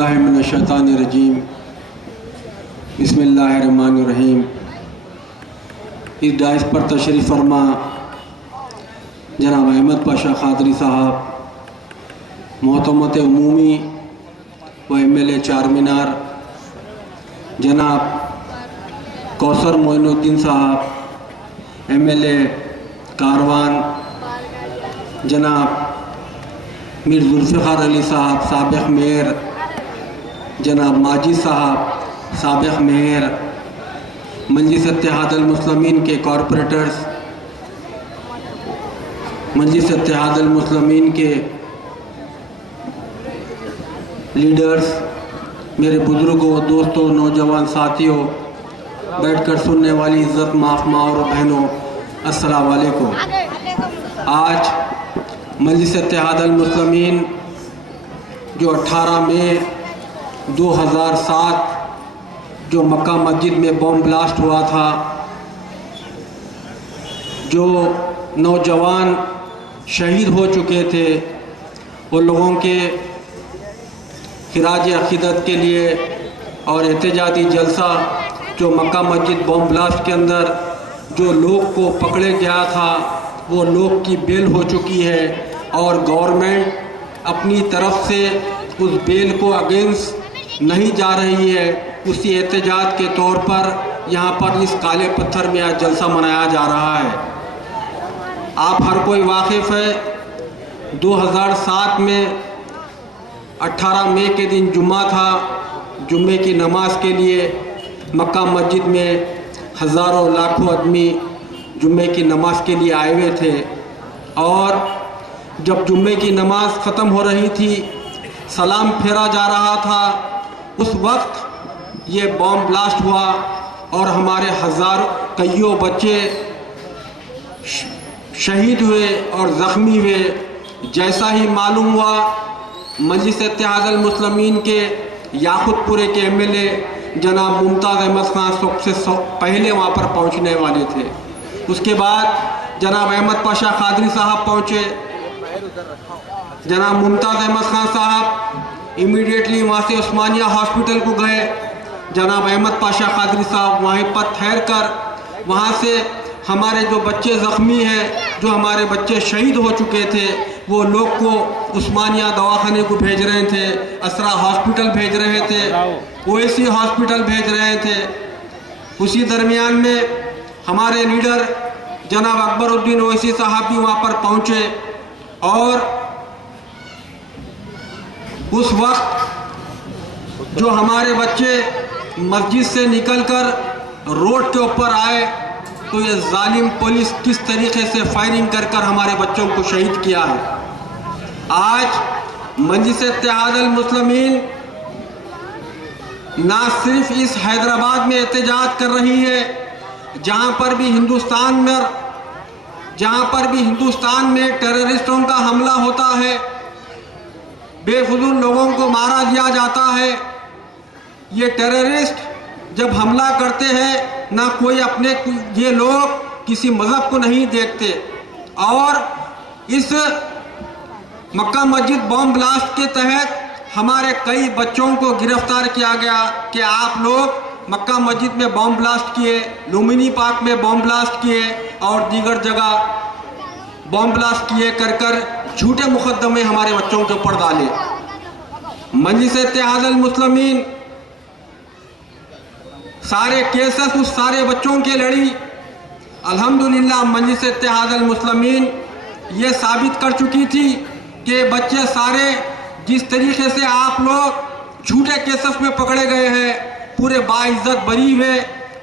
औज़ुबिल्लाहिमिनश्शैतानिर्रजीम बिस्मिल्लाहिर्रहमानिर्रहीम। इस डाइस पर तशरीफ़ फरमा जनाब अहमद पाशा क़ादरी साहब, मोहतमत उमूमी व MLA चारमीनार, जनाब कौसर मोइनुद्दीन साहब MLA कारवान, जनाब मीर जुल्फ़िकार अली साहब साबिक़ मेयर, जनाब माजिद साहब साबिक़ मेयर, मजलिस इत्तेहादुल मुस्लिमीन के कॉरपोरेटर्स, मजलिस इत्तेहादुल मुस्लिमीन के लीडर्स, मेरे बुज़ुर्गों, दोस्तों, नौजवान साथियों, बैठकर सुनने वाली इज़्ज़त माफ़ माँ और बहनों, अस्सलाम वालेकुम। आज मजलिस इत्तेहादुल मुस्लिमीन जो 18 मई 2007 जो मक्का मस्जिद में बम ब्लास्ट हुआ था, जो नौजवान शहीद हो चुके थे, वो लोगों के खिराज अक़ीदत के लिए और एहतजाजी जलसा जो मक्का मस्जिद बम ब्लास्ट के अंदर जो लोग को पकड़े गया था, वो लोग की बेल हो चुकी है और गवर्नमेंट अपनी तरफ से उस बेल को अगेंस्ट नहीं जा रही है। उसी एहतजाज के तौर पर यहाँ पर इस काले पत्थर में आज जलसा मनाया जा रहा है। आप हर कोई वाकिफ़ है, 2007 में 18 मई के दिन जुम्मा था। जुम्मे की नमाज के लिए मक्का मस्जिद में हज़ारों लाखों आदमी जुम्मे की नमाज के लिए आए हुए थे और जब जुम्मे की नमाज ख़त्म हो रही थी, सलाम फेरा जा रहा था, उस वक्त ये बम ब्लास्ट हुआ और हमारे हज़ारों कईयों बच्चे शहीद हुए और ज़ख्मी हुए। जैसा ही मालूम हुआ, मजलिस इत्तेहादुल मुस्लिमीन के याक़ूतपुरे के MLA जनाब मुमताज़ अहमद ख़ान सबसे पहले वहाँ पर पहुँचने वाले थे। उसके बाद जनाब अहमद पाशा क़ादरी साहब पहुँचे। जनाब मुमताज़ अहमद ख़ान साहब इमीडिएटली वहाँ से उस्मानिया हॉस्पिटल को गए। जनाब अहमद पाशा क़ादरी साहब वहीं पर ठहर कर वहाँ से हमारे जो बच्चे ज़ख्मी हैं, जो हमारे बच्चे शहीद हो चुके थे, वो लोग को उस्मानिया दवाखाने को भेज रहे थे, असरा हॉस्पिटल भेज रहे थे, OAC हॉस्पिटल भेज रहे थे। उसी दरमियान में हमारे लीडर जनाब अकबरुद्दीन ओवैसी साहब भी वहाँ पर पहुँचे और उस वक्त जो हमारे बच्चे मस्जिद से निकलकर रोड के ऊपर आए तो ये जालिम पुलिस किस तरीके से फायरिंग कर कर हमारे बच्चों को शहीद किया है। आज मजलिस इत्तेहादुल मुस्लिमीन ना सिर्फ इस हैदराबाद में एहतजाज कर रही है, जहाँ पर भी हिंदुस्तान में टेररिस्टों का हमला होता है, बेफजूल लोगों को मारा दिया जाता है। ये टेररिस्ट जब हमला करते हैं, ना कोई अपने ये लोग किसी मज़हब को नहीं देखते और इस मक्का मस्जिद बम ब्लास्ट के तहत हमारे कई बच्चों को गिरफ्तार किया गया कि आप लोग मक्का मस्जिद में बम ब्लास्ट किए, लुम्बिनी पार्क में बम ब्लास्ट किए और दीगर जगह बम ब्लास्ट किए कर झूठे मुकदमे हमारे बच्चों के ऊपर डाले। मजलिस इत्तेहादुल मुस्लिमीन सारे केसेस उस सारे बच्चों के लड़ी। अल्हम्दुलिल्लाह मजलिस इत्तेहादुल मुस्लिमीन ये साबित कर चुकी थी कि बच्चे सारे जिस तरीके से आप लोग झूठे केसेस में पकड़े गए हैं, पूरे बाइज्जत बरी हुए।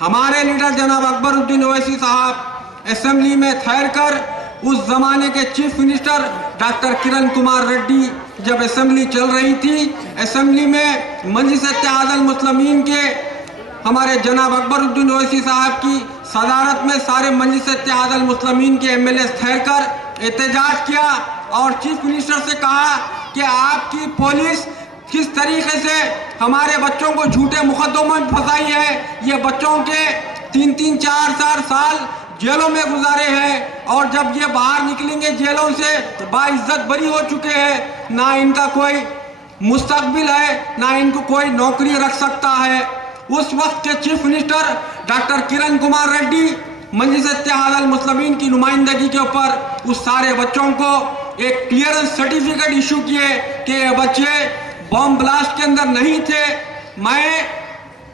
हमारे लीडर जनाब अकबरुद्दीन ओवैसी साहब असेंबली में ठहर कर उस ज़माने के chief minister doctor Kiran Kumar Reddy जब असेंबली चल रही थी, असेंबली में मजलिस इत्तेहादुल मुस्लिमीन के हमारे जनाब अकबरुद्दीन ओवैसी साहब की सदारत में सारे मजलिस इत्तेहादुल मुस्लिमीन के MLA ठहर कर एहतजाज किया और चीफ मिनिस्टर से कहा कि आपकी पुलिस किस तरीके से हमारे बच्चों को झूठे मुकदमों में फंसाई है। ये बच्चों के 3-3, 4-4 साल जेलों में गुजारे हैं और जब ये बाहर निकलेंगे जेलों से तो बाइज्जत बरी हो चुके हैं, ना इनका कोई मुस्तकबिल है, ना इनको कोई नौकरी रख सकता है। उस वक्त के chief minister doctor Kiran Kumar Reddy मजलिस इत्तेहाद अल मुस्लिमीन की नुमाइंदगी के ऊपर उस सारे बच्चों को एक क्लियरेंस सर्टिफिकेट इशू किए कि ये बच्चे बॉम्ब ब्लास्ट के अंदर नहीं थे। मैं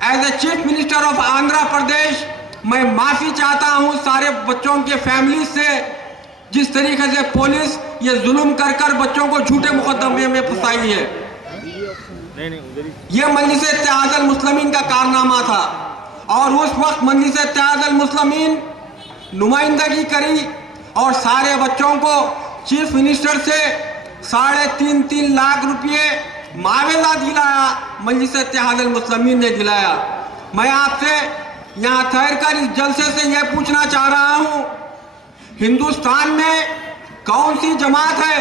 as a chief minister of Andhra Pradesh मैं माफ़ी चाहता हूँ सारे बच्चों के फैमिली से, जिस तरीके से पुलिस ये जुल्म कर कर बच्चों को झूठे मुकदमे में फंसाई है। ये मजलिस इत्तेहाद अल मुस्लिमीन का कारनामा था और उस वक्त मजलिस इत्तेहाद अल मुस्लिमीन नुमाइंदगी करी और सारे बच्चों को चीफ मिनिस्टर से 3.5 लाख रुपये मावेजा दिलाया, मजलिस इत्तेहाद अल मुस्लिमीन ने दिलाया। मैं आपसे यहाँ ठहर कर इस जलसे से यह पूछना चाह रहा हूँ, हिंदुस्तान में कौन सी जमात है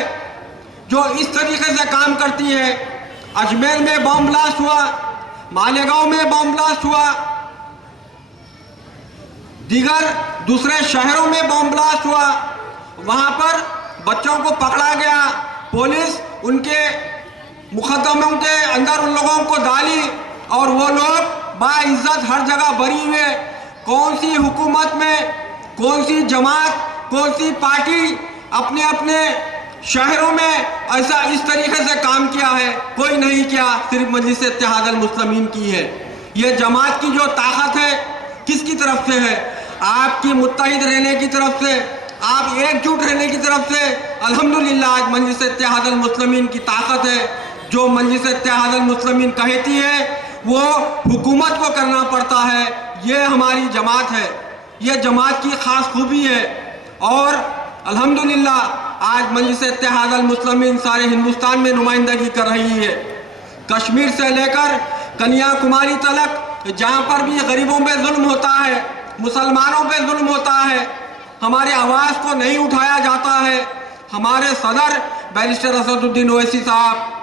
जो इस तरीके से काम करती है? अजमेर में बॉम्ब ब्लास्ट हुआ, मालेगांव में बॉम्ब ब्लास्ट हुआ, दीगर दूसरे शहरों में बॉम्ब ब्लास्ट हुआ, वहां पर बच्चों को पकड़ा गया, पुलिस उनके मुकदमों के अंदर उन लोगों को डाली और वो लोग बाइज्जत हर जगह बरी हुए। कौन सी हुकूमत में कौन सी जमात कौन सी पार्टी अपने अपने शहरों में ऐसा इस तरीके से काम किया है? कोई नहीं किया, सिर्फ मजलिस इत्तेहाद अल मुस्लिमीन की है। ये जमात की जो ताकत है किसकी तरफ से है? आपकी मुत्तहिद रहने की तरफ से, आप एकजुट रहने की तरफ से। अल्हम्दुलिल्लाह आज मजलिस इत्तेहाद अल मुस्लिमीन की ताकत है। जो मजलिस इत्तेहाद अल मुस्लिमीन कहती है वो हुकूमत को करना पड़ता है। ये हमारी जमात है, ये जमात की खास खूबी है। और अल्हम्दुलिल्लाह आज मजलिस इत्तेहाद अल मुस्लिमीन सारे हिंदुस्तान में नुमाइंदगी कर रही है। कश्मीर से लेकर कन्याकुमारी तक जहाँ पर भी गरीबों पे जुल्म होता है, मुसलमानों पे जुल्म होता है, हमारे आवाज़ को नहीं उठाया जाता है। हमारे सदर बैरिस्टर असदुद्दीन ओवैसी साहब,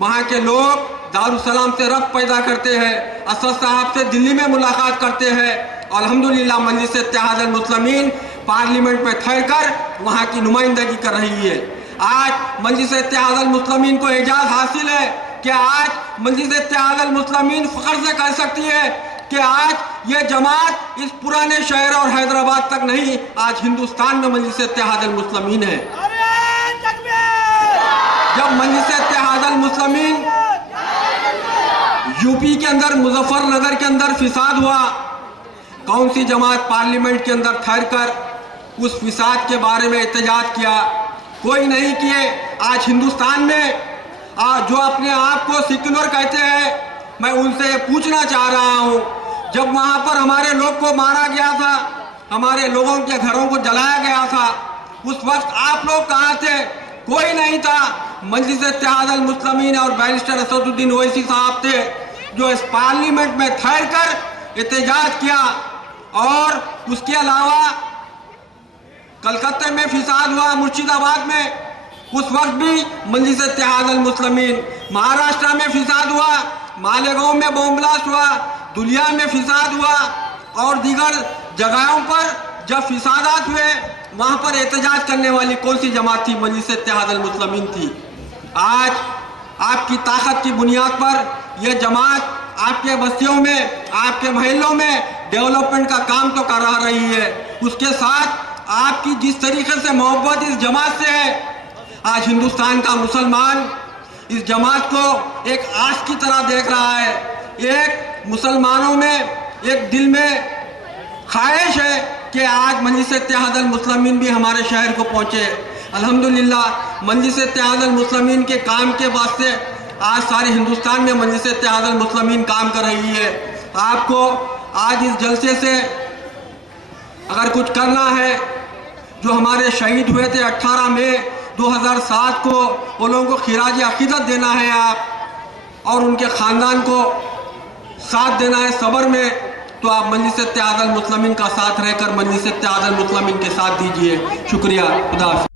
वहाँ के लोग दारुसलाम से रब्त पैदा करते हैं, असद साहब से दिल्ली में मुलाकात करते हैं। अल्हम्दुलिल्लाह मजलिस इत्तेहाद अल मुस्लिमीन पार्लियामेंट में ठहर कर वहाँ की नुमाइंदगी कर रही है। आज मजलिस इत्तेहाद अल मुस्लिमीन को एजाज़ हासिल है कि आज मजलिस इत्तेहाद अल मुस्लिमीन फख्र से कह सकती है कि आज ये जमात इस पुराने शहर और हैदराबाद तक नहीं, आज हिंदुस्तान में मजलिस इत्तेहाद अल मुस्लिमीन है। जब मजलिस इत्तेहाद अल मुस्लिमीन यूपी के अंदर मुजफ्फरनगर के अंदर फिसाद हुआ, कौन सी जमात पार्लियामेंट के अंदर ठहर कर उस फिसाद के बारे में एहतजाज किया? कोई नहीं किए। आज हिंदुस्तान में जो अपने आप को सेक्युलर कहते हैं, मैं उनसे पूछना चाह रहा हूँ, जब वहाँ पर हमारे लोग को मारा गया था, हमारे लोगों के घरों को जलाया गया था, उस वक्त आप लोग कहाँ थे? कोई नहीं था। मजलिस इत्तेहाद अल मुस्लिमीन और बैरिस्टर असदुद्दीन ओवैसी साहब थे जो इस पार्लियामेंट में ठहर कर एहतजाज किया। और उसके अलावा कलकत्ते में फिसाद हुआ, मुर्शिदाबाद में, उस वक्त भी मजलिस इत्तेहाद अल मुस्लिमीन। महाराष्ट्र में फिसाद हुआ, मालेगांव में बॉम्ब ब्लास्ट हुआ, दुलिया में फिसाद हुआ और दीगर जगहों पर जब फिसादात हुए वहाँ पर एहतजाज करने वाली कौन सी जमात थी? मजलिस इत्तेहाद अल मुस्लिमीन थी। आज आपकी ताकत की बुनियाद पर यह जमात आपके बस्तियों में, आपके महलों में डेवलपमेंट का काम तो करा रही है, उसके साथ आपकी जिस तरीके से मोहब्बत इस जमात से है, आज हिंदुस्तान का मुसलमान इस जमात को एक आस की तरह देख रहा है। एक मुसलमानों में एक दिल में ख्वाहिश है कि आज मजलिस इत्तेहाद अल मुस्लिमीन भी हमारे शहर को पहुँचे। अल्हम्दुलिल्लाह मजलिस इत्तेहाद अल मुस्लिमीन के काम के वास्ते आज सारे हिंदुस्तान में मजलिस इत्तेहाद अल मुस्लिमीन काम कर रही है। आपको आज इस जलसे से अगर कुछ करना है, जो हमारे शहीद हुए थे 18 मई 2007 को, वो लोगों को खिराज अकीदत देना है आप, और उनके ख़ानदान को साथ देना है सब्र में, तो आप मजलिस इत्तेहाद अल मुस्लिमीन का साथ रहकर मजलिस इत्तेहाद अल मुस्लिमीन के साथ दीजिए। शुक्रिया। खुदा हाफ़िज़।